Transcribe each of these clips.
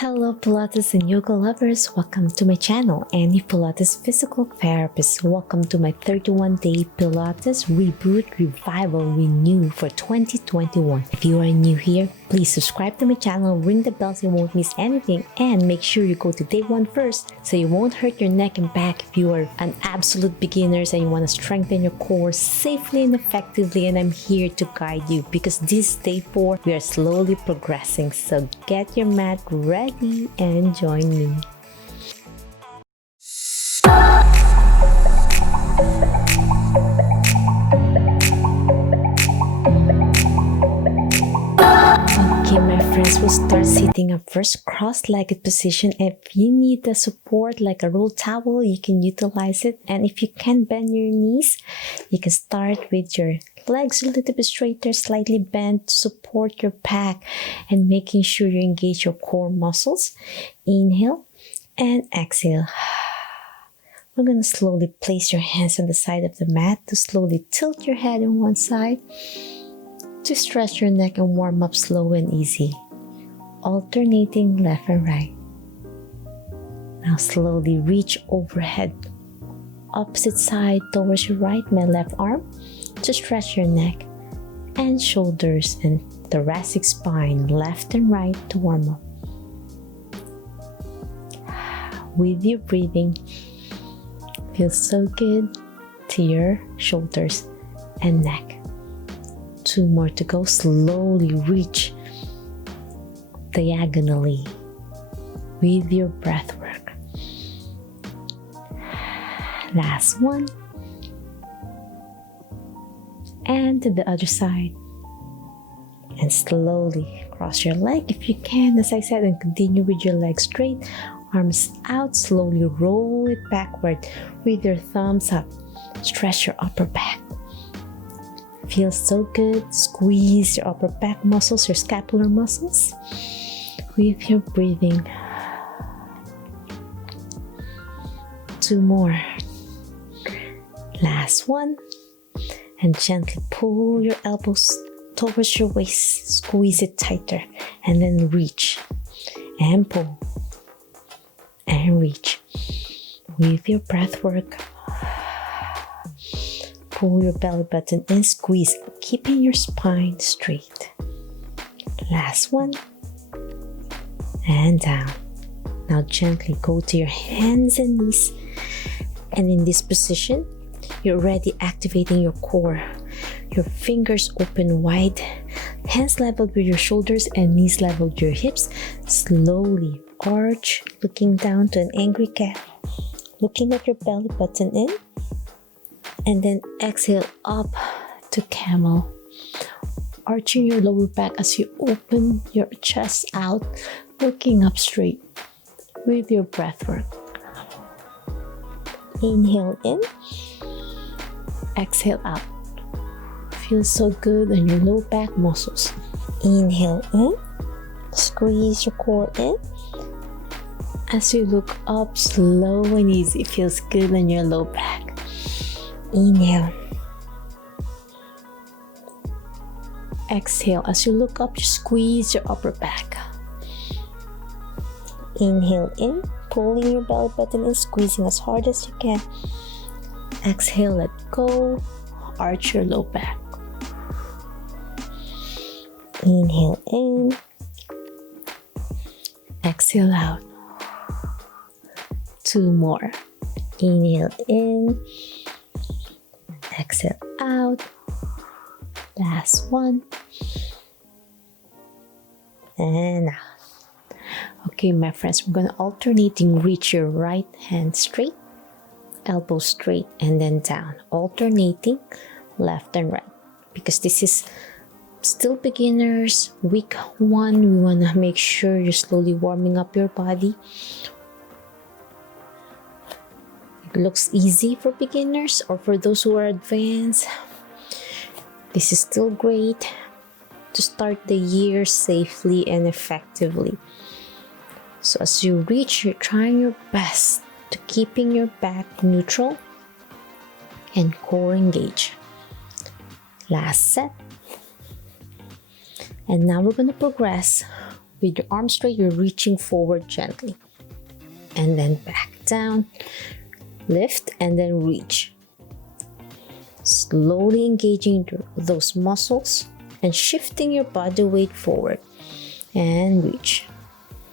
Hello Pilates and yoga lovers, welcome to my channel. Any Pilates physical therapist, welcome to my 31-day Pilates Reboot Revival Renew for 2021. If you are new here, please subscribe to my channel, ring the bell so you won't miss anything, and make sure you go to day 1 first so you won't hurt your neck and back if you are an absolute beginner and you want to strengthen your core safely and effectively. And I'm here to guide you because this is day 4, we are slowly progressing. So get your mat ready and join me. Okay, my friends, we'll start sitting up first, cross-legged position. If you need the support like a roll towel, you can utilize it. And if you can't bend your knees, you can start with your legs a little bit straighter, slightly bent to support your back and making sure you engage your core muscles. Inhale and exhale. We're going to slowly place your hands on the side of the mat to slowly tilt your head on one side to stretch your neck and warm up slow and easy, alternating left and right. Now slowly reach overhead, opposite side towards your right, my left arm, to stretch your neck and shoulders and thoracic spine, left and right, to warm up. With your breathing, feels so good to your shoulders and neck. 2 more to go. Slowly reach diagonally with your breath work. Last one. And to the other side. And slowly cross your leg if you can, as I said, and continue with your legs straight. Arms out, slowly roll it backward with your thumbs up. Stretch your upper back. Feels so good. Squeeze your upper back muscles, your scapular muscles with your breathing. 2 more. Last one. And gently pull your elbows towards your waist. Squeeze it tighter and then reach and pull and reach with your breath work. Pull your belly button and squeeze, keeping your spine straight. Last one. And down. Now gently go to your hands and knees. And in this position, you're already activating your core. Your fingers open wide, hands leveled with your shoulders and knees leveled with your hips. Slowly arch, looking down to an angry cat. Looking at your belly button in. And then exhale up to camel. Arching your lower back as you open your chest out, looking up straight with your breath work. Inhale in. Exhale out. Feels so good on your low back muscles. Inhale in. Squeeze your core in. As you look up, slow and easy. Feels good on your low back. Inhale. Exhale. As you look up, you squeeze your upper back. Inhale in, pulling your belly button and squeezing as hard as you can. Exhale, let go, arch your low back. Inhale in. Exhale out. 2 more. Inhale in. Exhale out. Last one. And out. Okay, my friends, we're going to alternating reach your right hand straight, elbow straight, and then down. Alternating left and right. Because this is still beginners, week 1. We want to make sure you're slowly warming up your body. Looks easy for beginners or for those who are advanced. This is still great to start the year safely and effectively. So as you reach, you're trying your best to keeping your back neutral and core engaged. Last set. And now we're going to progress With your arm straight, you're reaching forward gently. And then back down. Lift and then reach. Slowly engaging those muscles and shifting your body weight forward. And reach.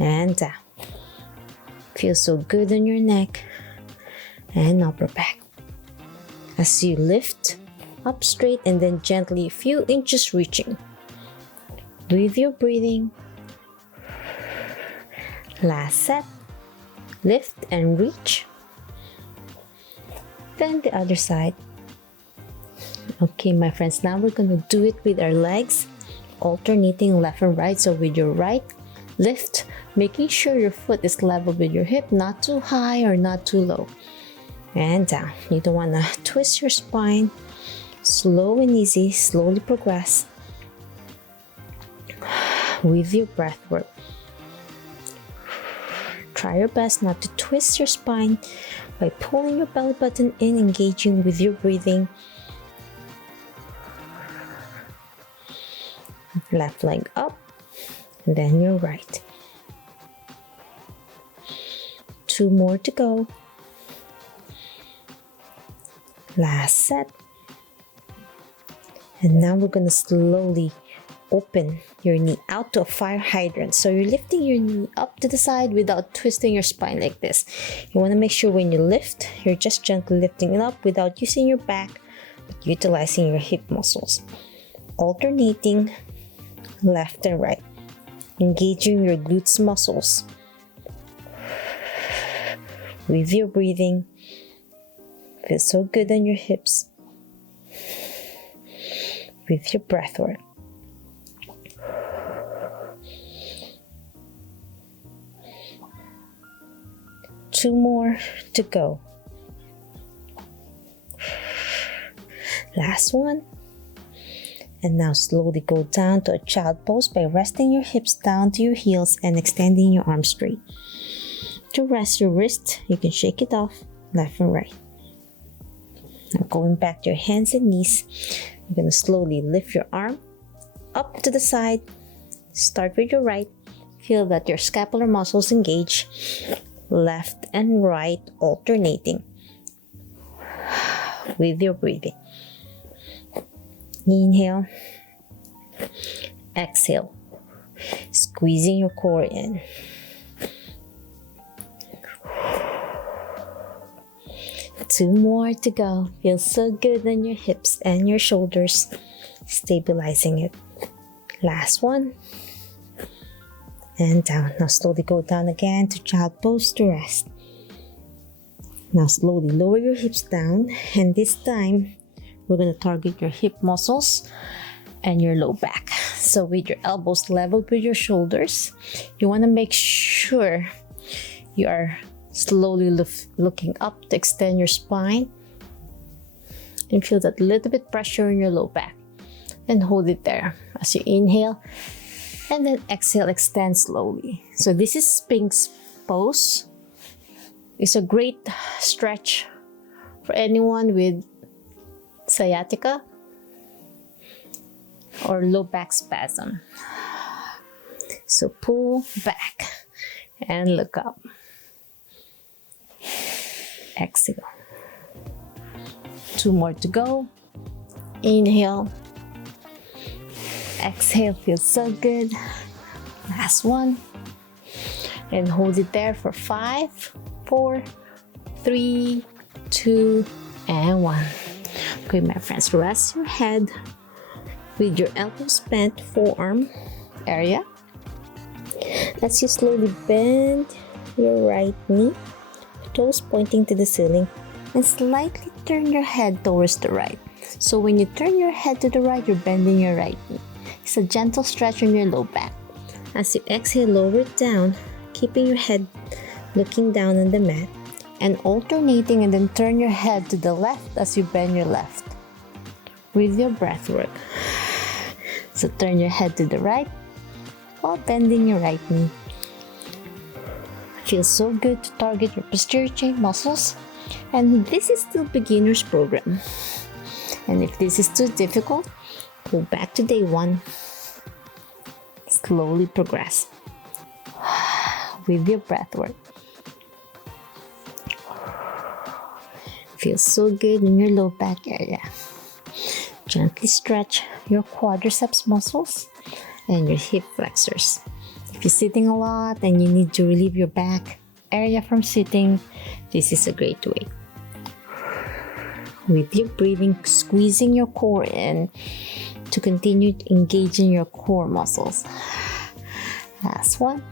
And down. Feels so good on your neck and upper back. As you lift up straight and then gently a few inches reaching. With your breathing. Last set. Lift and reach. Then the other side. Okay, my friends, now we're going to do it with our legs, alternating left and right. So with your right, lift, making sure your foot is level with your hip, not too high or not too low. And down. You don't want to twist your spine. Slow and easy, slowly progress with your breath work. Try your best not to twist your spine by pulling your belly button in, engaging with your breathing. Left leg up, and then your right. 2 more to go. Last set. And now we're going to slowly open your knee out to a fire hydrant. So you're lifting your knee up to the side without twisting your spine like this. You want to make sure when you lift, you're just gently lifting it up without using your back, but utilizing your hip muscles. Alternating left and right. Engaging your glutes muscles. With your breathing. Feels so good on your hips. With your breath work. Two more to go. Last one. And now slowly go down to a child pose by resting your hips down to your heels and extending your arms straight. To rest your wrist, you can shake it off left and right. Now going back to your hands and knees, you're going to slowly lift your arm up to the side. Start with your right. Feel that your scapular muscles engage. Left and right alternating with your breathing. Inhale. Exhale. Squeezing your core in. Two more to go. Feels so good on your hips and your shoulders. Stabilizing it. Last one. And down. Now slowly go down again to child pose to rest. Now slowly lower your hips down, and this time we're going to target your hip muscles and your low back. So with your elbows level with your shoulders, you want to make sure you are slowly looking up to extend your spine and feel that little bit pressure in your low back. Then hold it there as you inhale. And then exhale, extend slowly. So this is Sphinx pose. It's a great stretch for anyone with sciatica or low back spasm. So pull back and look up. Exhale. Two more to go. Inhale. Exhale, feels so good. Last one. And hold it there for 5, 4, 3, 2, and 1. Okay, my friends, rest your head with your elbows bent, forearm area. As you slowly bend your right knee, toes pointing to the ceiling, and slightly turn your head towards the right. So when you turn your head to the right, you're bending your right knee. It's a gentle stretch on your low back. As you exhale, lower it down, keeping your head looking down on the mat, and alternating, and then turn your head to the left as you bend your left with your breath work. So turn your head to the right while bending your right knee. Feels so good to target your posterior chain muscles. And this is still beginner's program. And if this is too difficult, go back to day 1. Slowly progress. with your breath work. Feels so good in your low back area. Gently stretch your quadriceps muscles and your hip flexors. If you're sitting a lot and you need to relieve your back area from sitting, this is a great way. With your breathing, squeezing your core in to continue engaging your core muscles. Last one.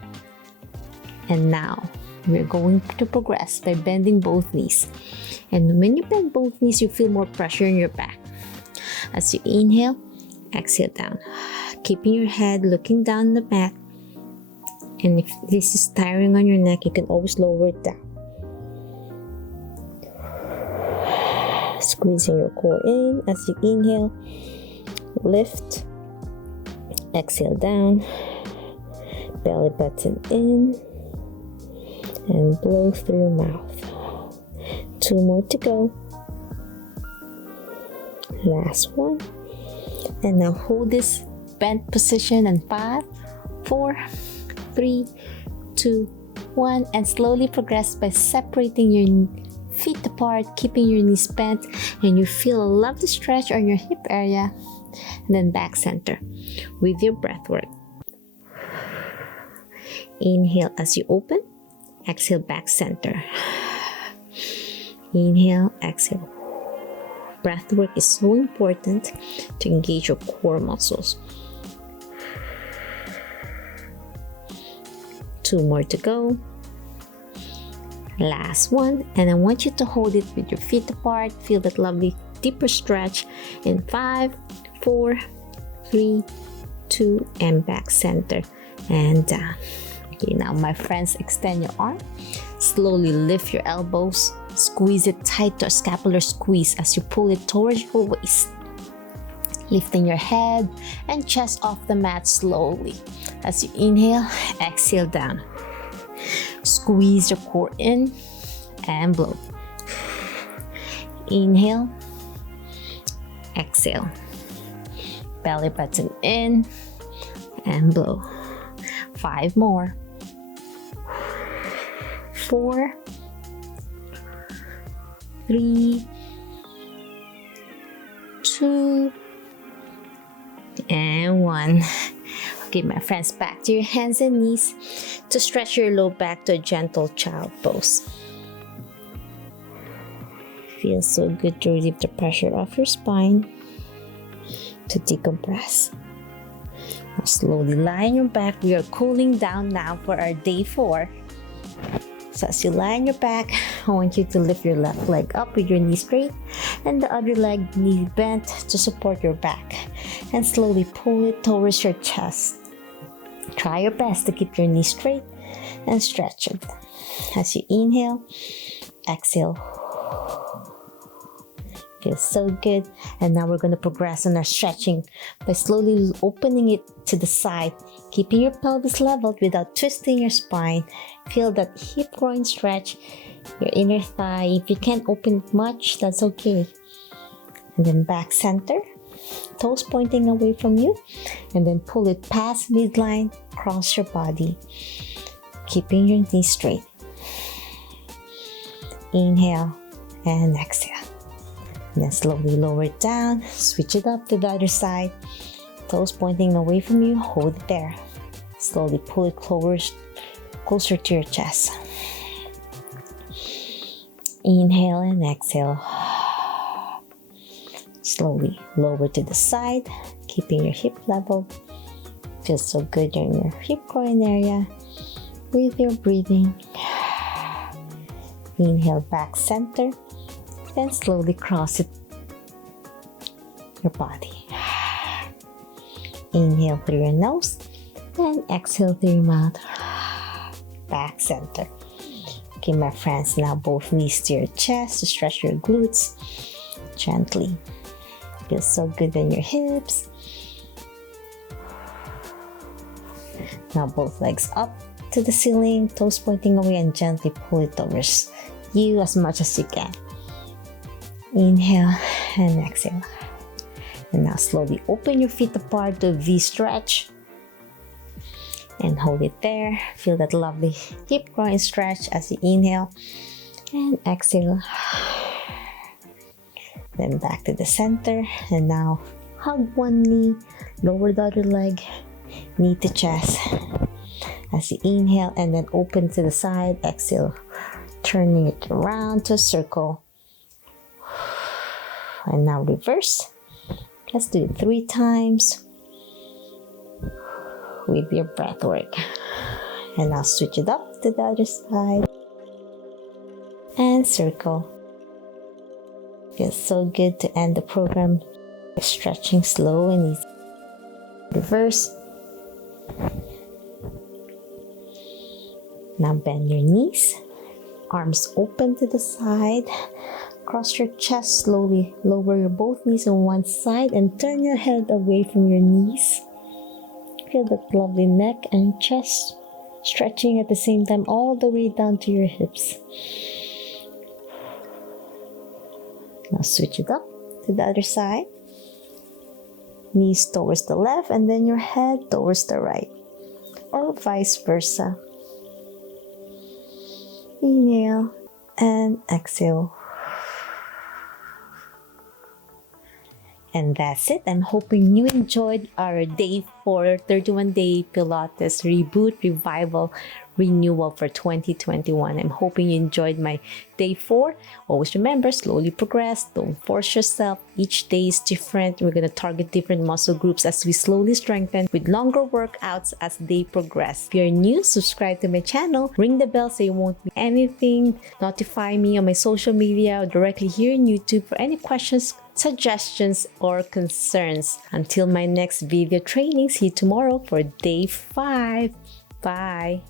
And now we're going to progress by bending both knees. And when you bend both knees, you feel more pressure in your back. As you inhale, exhale down, keeping your head looking down the mat. And if this is tiring on your neck, you can always lower it down. Squeezing your core in as you inhale, lift, exhale down, belly button in, and blow through your mouth. 2 more to go. Last one. And now hold this bent position in 5, 4, 3, 2, 1, and slowly progress by separating your feet apart, keeping your knees bent, and you feel a lovely stretch on your hip area. And then back center with your breath work. Inhale as you open, exhale back center. Inhale, exhale. Breath work is so important to engage your core muscles. 2 more to go. Last one, and I want you to hold it with your feet apart. Feel that lovely deeper stretch in 5, 4, 3, 2, and back center and down. Okay, now my friends, extend your arm. Slowly lift your elbows. Squeeze it tight to a scapular squeeze as you pull it towards your waist. Lifting your head and chest off the mat slowly. As you inhale, exhale down. Squeeze your core in and blow. Inhale, exhale. Belly button in and blow. 5 more. 4, 3, 2, and 1. Okay, my friends, back to your hands and knees to stretch your low back to a gentle child pose. Feels so good to relieve the pressure off your spine, to decompress. Now slowly lie on your back. We are cooling down now for our day 4. So as you lie on your back, I want you to lift your left leg up with your knee straight and the other leg knee bent to support your back, and slowly pull it towards your chest. Try your best to keep your knee straight and stretch it. As you inhale, exhale. Feels so good. And now we're going to progress on our stretching by slowly opening it to the side, keeping your pelvis leveled without twisting your spine. Feel that hip groin stretch, your inner thigh. If you can't open it much, that's okay. And then back center, toes pointing away from you, and then pull it past midline, cross your body, keeping your knees straight. Inhale and exhale. And then slowly lower it down, switch it up to the other side. Toes pointing away from you, hold it there. Slowly pull it closer to your chest. Inhale and exhale. Slowly lower to the side, keeping your hip level. Feels so good in your hip groin area with your breathing. Inhale, back center. Then slowly cross it your body. Inhale through your nose and exhale through your mouth. Back center. Okay, my friends, now both knees to your chest to stretch your glutes gently. Feels so good in your hips. Now both legs up to the ceiling, toes pointing away, and gently pull it towards you as much as you can. Inhale and exhale. And now slowly open your feet apart to a V stretch. And hold it there. Feel that lovely hip groin stretch as you inhale and exhale. Then back to the center, and now hug one knee, lower the other leg, knee to chest as you inhale, and then open to the side. Exhale, turning it around to a circle. And now reverse. Let's do it 3 times with your breath work. And now switch it up to the other side and circle. Feels so good to end the program. Stretching slow and easy. Reverse. Now bend your knees, arms open to the side. Cross your chest slowly. Lower your both knees on one side and turn your head away from your knees. Feel that lovely neck and chest stretching at the same time all the way down to your hips. Now switch it up to the other side. Knees towards the left and then your head towards the right, or vice versa. Inhale and exhale. And that's it. I'm hoping you enjoyed our day 4 31-day Pilates reboot, revival, renewal for 2021. I'm hoping you enjoyed my day 4. Always remember, slowly progress. Don't force yourself. Each day is different. We're going to target different muscle groups as we slowly strengthen with longer workouts as they progress. If you're new, subscribe to my channel. Ring the bell so you won't miss anything. Notify me on my social media or directly here on YouTube for any questions, suggestions, or concerns. Until my next video training, see you tomorrow for day 5. Bye.